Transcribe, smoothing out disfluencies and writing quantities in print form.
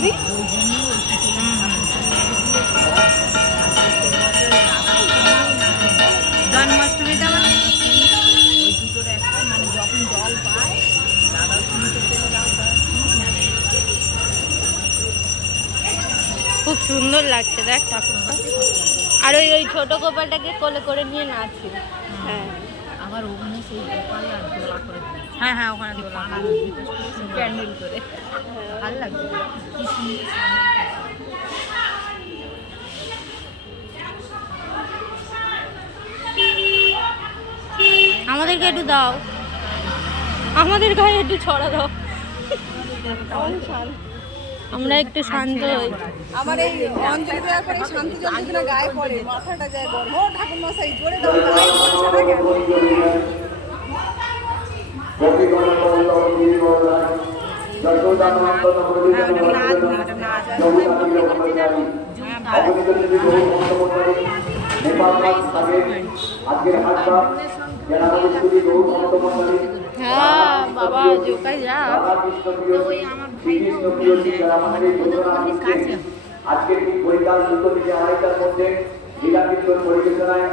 খাবি? জন্মাষ্টমীতে আমার ওই দুটোর একটা মানে যখন জল পায় দাদা শুনতে পেলে খুব সুন্দর লাগছে দেখ ঠাকুরটা। আর ওই ওই ছোট গোপালটাকে কোলে করে নিয়ে নাচছে। হ্যাঁ আবার ওখানে সেই গোপাল আর দোলা করে দিয়েছে। হ্যাঁ হ্যাঁ ওখানে দোলা প্যান্ডেল করে ভালো লাগছে কি সুন্দর। আমাদেরকে একটু দাও, আমাদের গায়ে একটু ছড়া দাও, আমরা একটু শান্ত হই। আমার এই অঞ্জলি দেওয়ার পরে শান্তি জল কিনা গায়ে পড়ে, মাথাটা যায় গরম। ও ঠাকুর মশাই জোরে দাও, গায়ে পড়ছে না কেন? হ্যাঁ বাবা জোকাই যা। ওই আমার ভাই কাছে আজকে ঠিক বৈকাল 2টো থেকে 2:30টার মধ্যে লীলা কীর্তন পরিবেশনায়